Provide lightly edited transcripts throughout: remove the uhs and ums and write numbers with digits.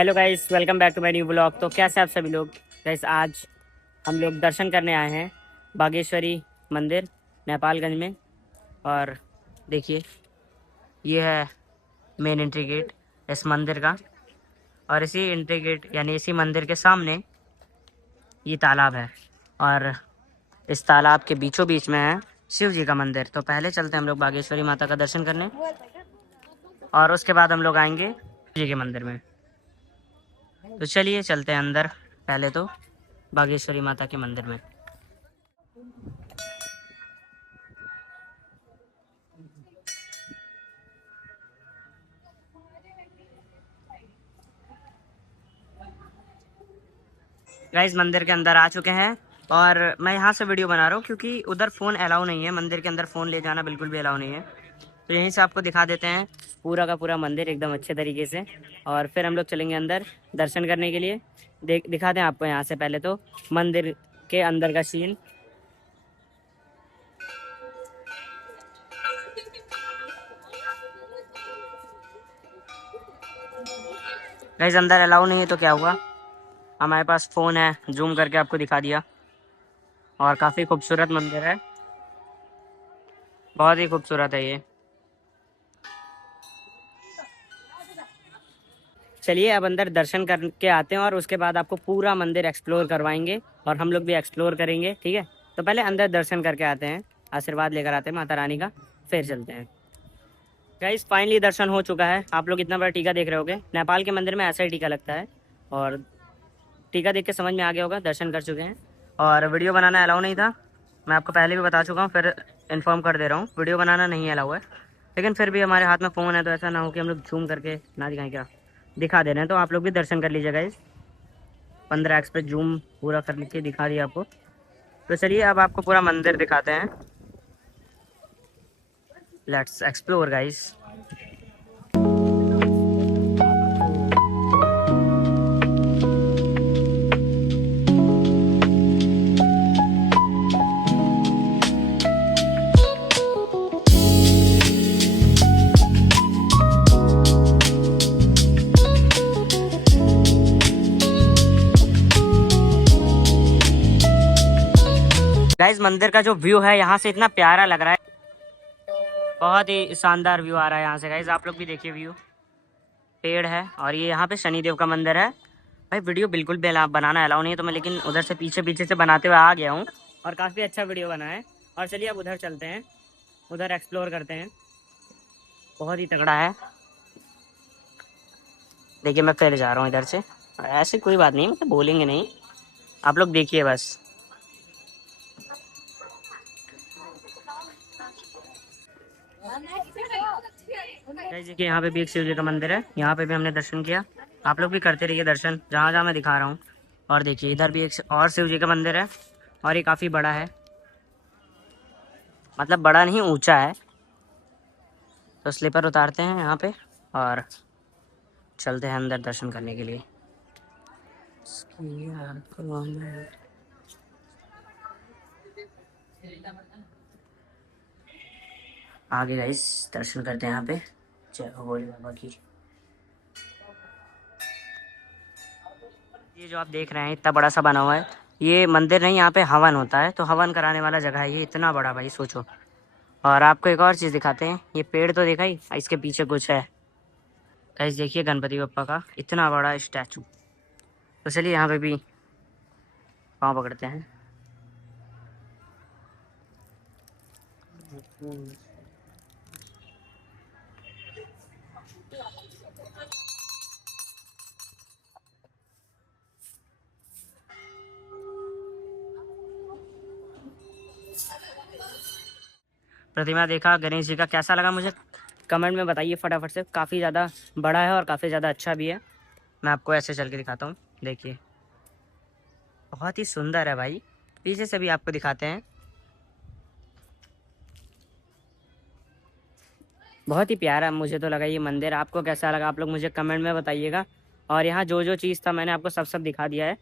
Hello guys, welcome back to my new blog. तो कैसे आप सभी लोग। गाइस आज हम लोग दर्शन करने आए हैं बागेश्वरी मंदिर नेपालगंज में। और देखिए, ये है मेन एंट्री गेट इस मंदिर का। और इसी एंट्री गेट यानी इसी मंदिर के सामने ये तालाब है। और इस तालाब के बीचों बीच में है शिव जी का मंदिर। तो पहले चलते हैं हम लोग बागेश्वरी माता का दर्शन करने, और उसके बाद हम लोग आएंगे शिव जी के मंदिर में। तो चलिए चलते हैं अंदर, पहले तो बागेश्वरी माता के मंदिर में। गाइस मंदिर के अंदर आ चुके हैं, और मैं यहाँ से वीडियो बना रहा हूँ क्योंकि उधर फ़ोन अलाउ नहीं है। मंदिर के अंदर फ़ोन ले जाना बिल्कुल भी अलाउ नहीं है। तो यहीं से आपको दिखा देते हैं पूरा का पूरा मंदिर एकदम अच्छे तरीके से, और फिर हम लोग चलेंगे अंदर दर्शन करने के लिए। दिखाते हैं आपको यहाँ से पहले तो मंदिर के अंदर का सीन। गाइस अंदर अलाउ नहीं है तो क्या हुआ, हमारे पास फ़ोन है, जूम करके आपको दिखा दिया। और काफ़ी खूबसूरत मंदिर है, बहुत ही खूबसूरत है ये। चलिए अब अंदर दर्शन करके आते हैं, और उसके बाद आपको पूरा मंदिर एक्सप्लोर करवाएंगे, और हम लोग भी एक्सप्लोर करेंगे। ठीक है, तो पहले अंदर दर्शन करके आते हैं, आशीर्वाद लेकर आते हैं माता रानी का, फिर चलते हैं। गाइस फाइनली दर्शन हो चुका है। आप लोग इतना बड़ा टीका देख रहे होगे, नेपाल के मंदिर में ऐसा ही टीका लगता है। और टीका देख के समझ में आ गया होगा, दर्शन कर चुके हैं। और वीडियो बनाना अलाउ नहीं था, मैं आपको पहले भी बता चुका हूँ, फिर इन्फॉर्म कर दे रहा हूँ, वीडियो बनाना नहीं अलाउ है। लेकिन फिर भी हमारे हाथ में फ़ोन है, तो ऐसा ना हो कि हम लोग जूम करके ना दिखाएं। क्या दिखा दे रहे हैं, तो आप लोग भी दर्शन कर लीजिएगा। इस 15x पे जूम पूरा कर के दिखा दिया आपको। तो चलिए अब आपको पूरा मंदिर दिखाते हैं। Let's explore guys. गाइस मंदिर का जो व्यू है यहाँ से इतना प्यारा लग रहा है, बहुत ही शानदार व्यू आ रहा है यहाँ से। गाइस आप लोग भी देखिए व्यू, पेड़ है, और ये यहाँ पे शनिदेव का मंदिर है। भाई वीडियो बिल्कुल भी बनाना अलाउ नहीं है तो मैं, लेकिन उधर से पीछे पीछे से बनाते हुए आ गया हूँ, और काफ़ी अच्छा वीडियो बना है। और चलिए अब उधर चलते हैं, उधर एक्सप्लोर करते हैं। बहुत ही तगड़ा है। देखिए मैं फिर जा रहा हूँ इधर से, ऐसे कोई बात नहीं, मतलब बोलेंगे नहीं, आप लोग देखिए बस। गाइस देखिए यहाँ पे भी एक शिव जी का मंदिर है, यहाँ पे भी हमने दर्शन किया। आप लोग भी करते रहिए दर्शन जहाँ जहाँ मैं दिखा रहा हूँ। और देखिए इधर भी एक और शिव जी का मंदिर है, और ये काफ़ी बड़ा है, मतलब बड़ा नहीं ऊंचा है। तो स्लीपर उतारते हैं यहाँ पे, और चलते हैं अंदर दर्शन करने के लिए। आगे गाइस दर्शन करते हैं यहाँ पे। जय हो भोले बाबा की। ये जो आप देख रहे हैं इतना बड़ा सा बना हुआ है, ये मंदिर नहीं, यहाँ पे हवन होता है, तो हवन कराने वाला जगह है ये, इतना बड़ा भाई सोचो। और आपको एक और चीज़ दिखाते हैं, ये पेड़ तो देखा ही, इसके पीछे कुछ है। गाइस देखिए गणपति बप्पा का इतना बड़ा स्टैचू। तो चलिए यहाँ पे भी पाँव पकड़ते हैं। प्रतिमा देखा गणेश जी का, कैसा लगा मुझे कमेंट में बताइए फटाफट से। काफ़ी ज़्यादा बड़ा है और काफ़ी ज़्यादा अच्छा भी है। मैं आपको ऐसे चल के दिखाता हूँ, देखिए बहुत ही सुंदर है भाई। पीछे से भी आपको दिखाते हैं, बहुत ही प्यारा मुझे तो लगा ये मंदिर। आपको कैसा लगा आप लोग मुझे कमेंट में बताइएगा। और यहाँ जो जो चीज़ था मैंने आपको सब सब दिखा दिया है,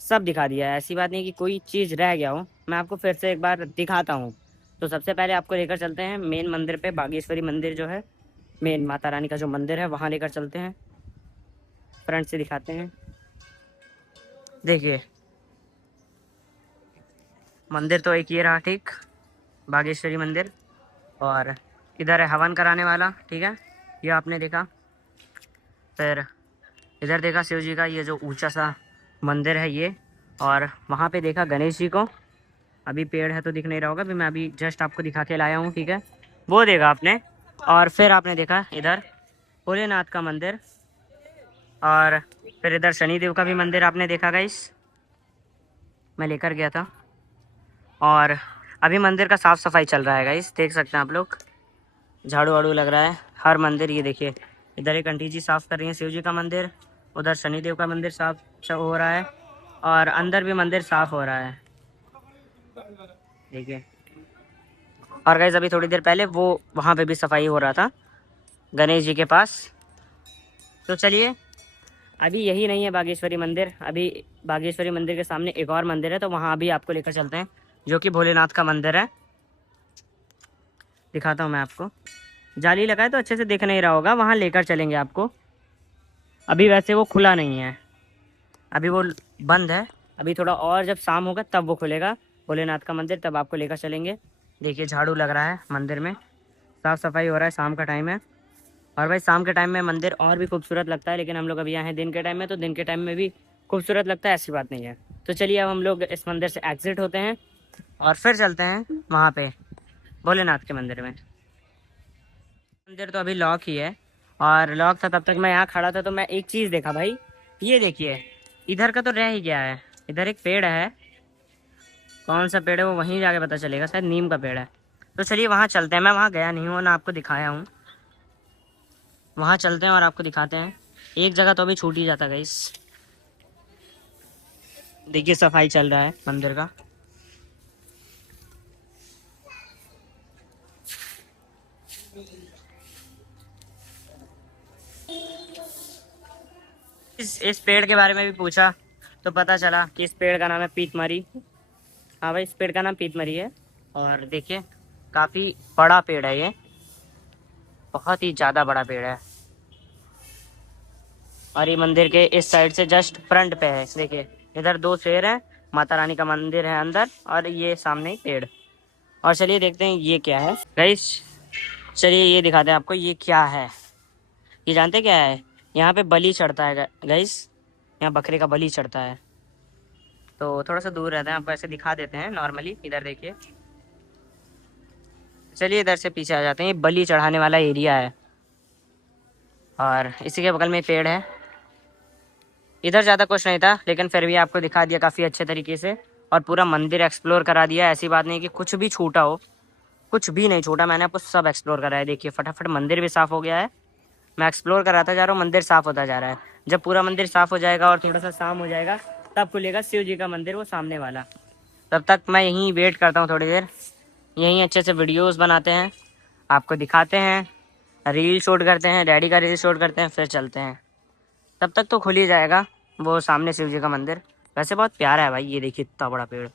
सब दिखा दिया है। ऐसी बात नहीं कि कोई चीज़ रह गया हो, मैं आपको फिर से एक बार दिखाता हूँ। तो सबसे पहले आपको लेकर चलते हैं मेन मंदिर पे, बागेश्वरी मंदिर जो है, मेन माता रानी का जो मंदिर है वहाँ लेकर चलते हैं। फ्रंट से दिखाते हैं। देखिए मंदिर तो एक ये रहा, ठीक, बागेश्वरी मंदिर। और इधर है हवन कराने वाला, ठीक है, ये आपने देखा। फिर इधर देखा शिव जी का ये जो ऊंचा सा मंदिर है ये। और वहाँ पे देखा गणेश जी को। अभी पेड़ है तो दिख नहीं रहा होगा, अभी मैं अभी जस्ट आपको दिखा के लाया हूँ, ठीक है, वो देखा आपने। और फिर आपने देखा इधर भोलेनाथ का मंदिर। और फिर इधर शनिदेव का भी मंदिर आपने देखा गाइस, मैं लेकर गया था। और अभी मंदिर का साफ़ सफाई चल रहा है गाइस, देख सकते हैं आप लोग, झाड़ू वाड़ू लग रहा है हर मंदिर। ये देखिए इधर एक आंटी जी साफ़ कर रही हैं शिव जी का मंदिर, उधर शनिदेव का मंदिर साफ हो रहा है, और अंदर भी मंदिर साफ़ हो रहा है, देखिए। और गाइस अभी थोड़ी देर पहले वो वहाँ पे भी सफाई हो रहा था गणेश जी के पास। तो चलिए, अभी यही नहीं है बागेश्वरी मंदिर, अभी बागेश्वरी मंदिर के सामने एक और मंदिर है, तो वहाँ अभी आपको लेकर चलते हैं, जो कि भोलेनाथ का मंदिर है। दिखाता हूँ मैं आपको, जाली लगा है तो अच्छे से दिख नहीं रहा होगा, वहाँ लेकर चलेंगे आपको। अभी वैसे वो खुला नहीं है, अभी वो बंद है। अभी थोड़ा और जब शाम होगा तब वो खुलेगा भोलेनाथ का मंदिर, तब आपको लेकर चलेंगे। देखिए झाड़ू लग रहा है मंदिर में, साफ़ सफाई हो रहा है, शाम का टाइम है। और भाई शाम के टाइम में मंदिर और भी खूबसूरत लगता है, लेकिन हम लोग अभी यहाँ हैं दिन के टाइम में, तो दिन के टाइम में भी खूबसूरत लगता है, ऐसी बात नहीं है। तो चलिए अब हम लोग इस मंदिर से एग्जिट होते हैं और फिर चलते हैं वहाँ पे भोलेनाथ के मंदिर में। मंदिर तो अभी लॉक ही है, और लॉक था तब तक मैं यहाँ खड़ा था, तो मैं एक चीज़ देखा भाई, ये देखिए इधर का तो रह ही गया है। इधर एक पेड़ है, कौन सा पेड़ है वो वहीं जाके पता चलेगा, शायद नीम का पेड़ है। तो चलिए वहाँ चलते हैं, मैं वहाँ गया नहीं हूँ ना आपको दिखाया हूँ, वहाँ चलते हैं और आपको दिखाते हैं। एक जगह तो अभी छूट ही जाता गाइस, देखिए सफाई चल रहा है मंदिर का। इस पेड़ के बारे में भी पूछा तो पता चला कि इस पेड़ का नाम है पीतमरी। हाँ भाई, इस पेड़ का नाम पीतमरी है। और देखिए काफ़ी बड़ा पेड़ है ये, बहुत ही ज़्यादा बड़ा पेड़ है। और ये मंदिर के इस साइड से जस्ट फ्रंट पे है, देखिए इधर दो शेर हैं, माता रानी का मंदिर है अंदर, और ये सामने ही पेड़। और चलिए देखते हैं ये क्या है गाइस, चलिए ये दिखाते हैं आपको ये क्या है। ये जानते क्या है, यहाँ पे बलि चढ़ता है गाइस, यहाँ बकरे का बलि चढ़ता है। तो थोड़ा सा दूर रहता है, आपको ऐसे दिखा देते हैं नॉर्मली, इधर देखिए। चलिए इधर से पीछे आ जाते हैं, ये बलि चढ़ाने वाला एरिया है, और इसी के बगल में पेड़ है। इधर ज़्यादा कुछ नहीं था, लेकिन फिर भी आपको दिखा दिया काफ़ी अच्छे तरीके से, और पूरा मंदिर एक्सप्लोर करा दिया। ऐसी बात नहीं कि कुछ भी छूटा हो, कुछ भी नहीं छूटा, मैंने आपको सब एक्सप्लोर करा है। देखिए फटाफट मंदिर भी साफ़ हो गया है, मैं एक्सप्लोर कराता जा रहा हूँ, मंदिर साफ़ होता जा रहा है। जब पूरा मंदिर साफ़ हो जाएगा और थोड़ा सा शाम हो जाएगा, तब खुलेगा शिव जी का मंदिर, वो सामने वाला। तब तक मैं यहीं वेट करता हूँ थोड़ी देर, यहीं अच्छे से वीडियोस बनाते हैं, आपको दिखाते हैं, रील शूट करते हैं, डैडी का रील शूट करते हैं, फिर चलते हैं। तब तक तो खुल ही जाएगा वो सामने शिव जी का मंदिर। वैसे बहुत प्यारा है भाई, ये देखिए इतना बड़ा पेड़,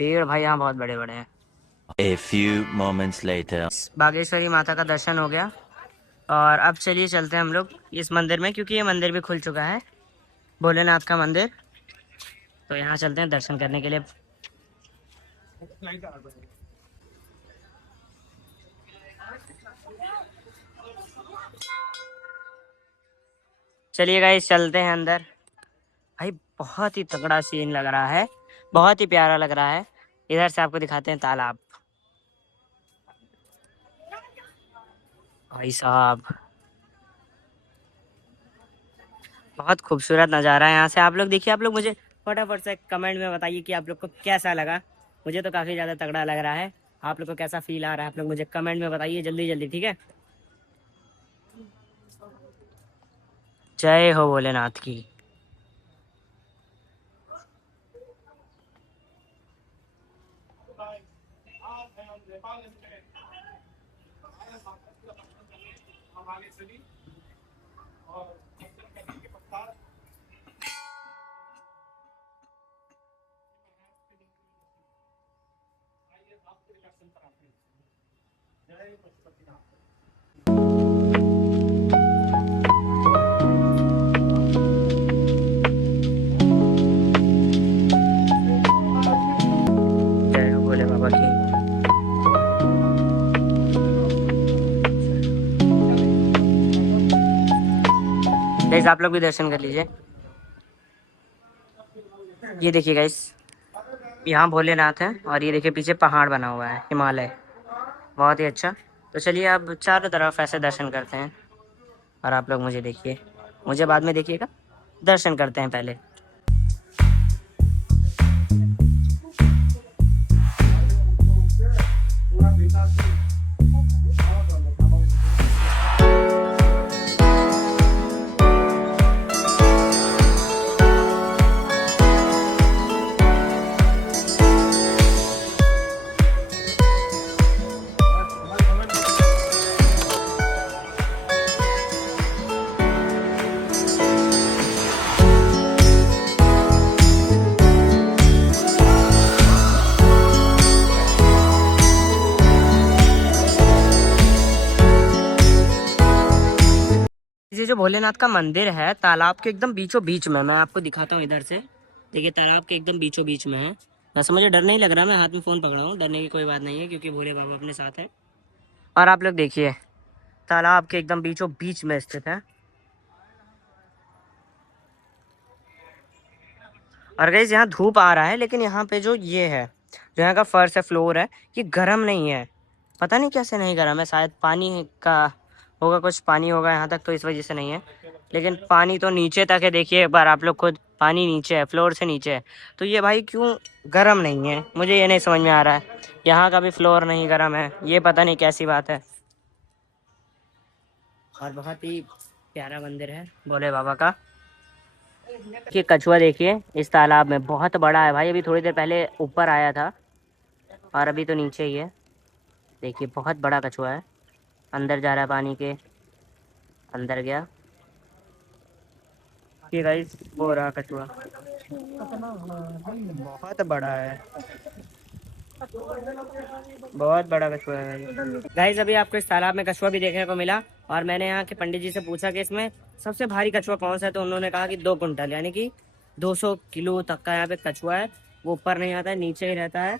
पेड़ भाई यहाँ बहुत बड़े बड़े हैं। A few moments later. Bageshwari माता का दर्शन हो गया, और अब चलिए चलते हैं हम लोग इस मंदिर में, क्योंकि ये मंदिर भी खुल चुका है, भोलेनाथ का मंदिर। तो यहाँ चलते हैं दर्शन करने के लिए। चलिए गाइस चलते हैं अंदर। भाई बहुत ही तगड़ा सीन लग रहा है, बहुत ही प्यारा लग रहा है। इधर से आपको दिखाते हैं तालाब, भाई साहब बहुत खूबसूरत नज़ारा है यहाँ से। आप लोग देखिए, आप लोग मुझे फटाफट से कमेंट में बताइए कि आप लोग को कैसा लगा। मुझे तो काफ़ी ज़्यादा तगड़ा लग रहा है, आप लोग को कैसा फील आ रहा है, आप लोग मुझे कमेंट में बताइए जल्दी जल्दी, ठीक है। जय हो भोलेनाथ की। गाइस आप लोग भी दर्शन कर लीजिए। ये देखिए गाइस, यहाँ भोलेनाथ है और ये देखिए पीछे पहाड़ बना हुआ है, हिमालय, बहुत ही अच्छा। तो चलिए अब चारों तरफ ऐसे दर्शन करते हैं और आप लोग मुझे देखिए, मुझे बाद में देखिएगा। दर्शन करते हैं पहले। ये जो भोलेनाथ का मंदिर है तालाब के एकदम बीचों बीच में, मैं आपको दिखाता हूँ इधर से। देखिए तालाब के एकदम बीचों बीच में है। वैसे मुझे डर नहीं लग रहा, मैं हाथ में फ़ोन पकड़ा हूँ, डरने की कोई बात नहीं है क्योंकि भोले बाबा अपने साथ है। और आप लोग देखिए तालाब के एकदम बीचों बीच में स्थित है। और गाइस यहाँ धूप आ रहा है लेकिन यहाँ पे जो ये है, जो यहाँ का फर्श है, फ्लोर है, ये गर्म नहीं है। पता नहीं कैसे नहीं गर्म है, शायद पानी का होगा, कुछ पानी होगा यहाँ तक तो इस वजह से नहीं है। लेकिन पानी तो नीचे तक है, देखिए एक बार आप लोग खुद, पानी नीचे है, फ्लोर से नीचे है। तो ये भाई क्यों गर्म नहीं है, मुझे ये नहीं समझ में आ रहा है। यहाँ का भी फ्लोर नहीं गर्म है, ये पता नहीं कैसी बात है। और बहुत ही प्यारा मंदिर है भोले बाबा का। ये कछुआ देखिए इस तालाब में बहुत बड़ा है भाई, अभी थोड़ी देर पहले ऊपर आया था और अभी तो नीचे ही है। देखिए बहुत बड़ा कछुआ है, अंदर जा रहा है, पानी के अंदर गया। ये गाइस वो रहा कछुआ, बहुत बड़ा है, बहुत बड़ा कछुआ है गाइस। गाइस अभी आपको इस तालाब में कछुआ भी देखने को मिला और मैंने यहाँ के पंडित जी से पूछा कि इसमें सबसे भारी कछुआ कौन सा है, तो उन्होंने कहा कि 2 कुंटल यानी कि 200 किलो तक का यहाँ पे कछुआ है। वो ऊपर नहीं आता है, नीचे ही रहता है।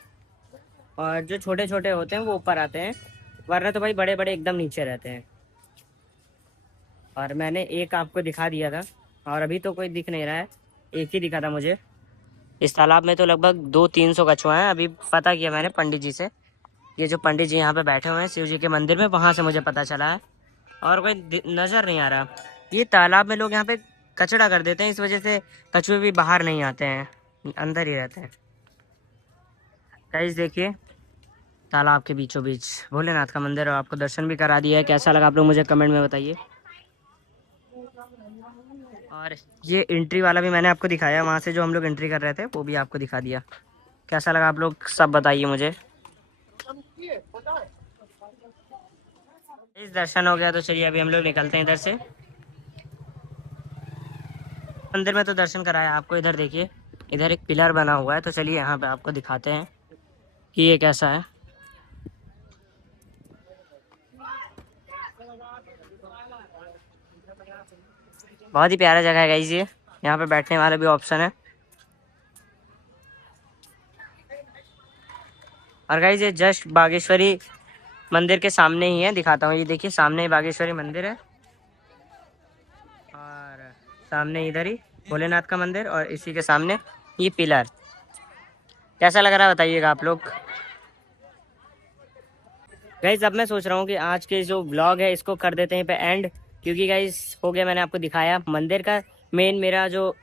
और जो छोटे छोटे होते हैं वो ऊपर आते हैं, वरना तो भाई बड़े बड़े एकदम नीचे रहते हैं। और मैंने एक आपको दिखा दिया था और अभी तो कोई दिख नहीं रहा है, एक ही दिखा था मुझे। इस तालाब में तो लगभग 200-300 कछुआ हैं, अभी पता किया मैंने पंडित जी से। ये जो पंडित जी यहाँ पे बैठे हुए हैं शिव जी के मंदिर में, वहाँ से मुझे पता चला है। और कोई नज़र नहीं आ रहा। ये तालाब में लोग यहाँ पे कचरा कर देते हैं, इस वजह से कछुए भी बाहर नहीं आते हैं, अंदर ही रहते हैं। गाइस देखिए तालाब के बीचों बीच भोलेनाथ का मंदिर, और आपको दर्शन भी करा दिया है। कैसा लगा आप लोग मुझे कमेंट में बताइए। और ये एंट्री वाला भी मैंने आपको दिखाया, वहाँ से जो हम लोग एंट्री कर रहे थे वो भी आपको दिखा दिया। कैसा लगा आप लोग सब बताइए मुझे। इस दर्शन हो गया तो चलिए अभी हम लोग निकलते हैं इधर से। मंदिर में तो दर्शन कराया आपको, इधर देखिए इधर एक पिलर बना हुआ है, तो चलिए यहाँ पे आपको दिखाते हैं कि ये कैसा है। बहुत ही प्यारा जगह है गाइस ये, यहाँ पे बैठने वाला भी ऑप्शन है। और गाइस ये जस्ट बागेश्वरी मंदिर के सामने ही है, दिखाता हूँ। ये देखिए सामने ही बागेश्वरी मंदिर है और सामने इधर ही भोलेनाथ का मंदिर और इसी के सामने ये पिलर। कैसा लग रहा है बताइएगा आप लोग। गाइज अब मैं सोच रहा हूँ कि आज के जो व्लॉग है इसको कर देते हैं पे एंड, क्योंकि गाइज हो गया, मैंने आपको दिखाया मंदिर का मेन, मेरा जो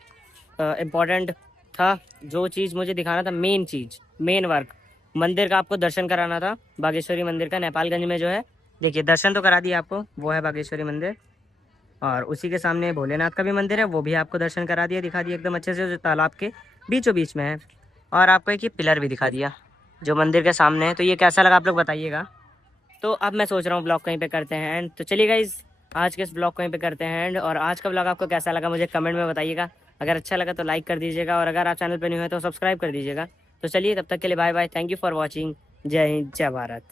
इम्पोर्टेंट था, जो चीज़ मुझे दिखाना था, मेन चीज़, मेन वर्क मंदिर का आपको दर्शन कराना था। बागेश्वरी मंदिर का नेपालगंज में जो है, देखिए दर्शन तो करा दिया आपको, वो है बागेश्वरी मंदिर। और उसी के सामने भोलेनाथ का भी मंदिर है, वो भी आपको दर्शन करा दिया, दिखा दिया एकदम अच्छे से, जो तालाब के बीचों बीच में है। और आपको एक ये पिलर भी दिखा दिया जो मंदिर के सामने है। तो ये कैसा लगा आप लोग बताइएगा। तो अब मैं सोच रहा हूँ ब्लॉग कहीं पे करते हैं एंड। तो चलिए गाइज आज के इस ब्लॉग कहीं पे करते हैं एंड। और आज का ब्लॉग आपको कैसा लगा मुझे कमेंट में बताइएगा। अगर अच्छा लगा तो लाइक कर दीजिएगा और अगर आप चैनल पर नहीं हुए तो सब्सक्राइब कर दीजिएगा। तो चलिए तब तक के लिए bye bye, thank you for watching, जय हिंद जय भारत।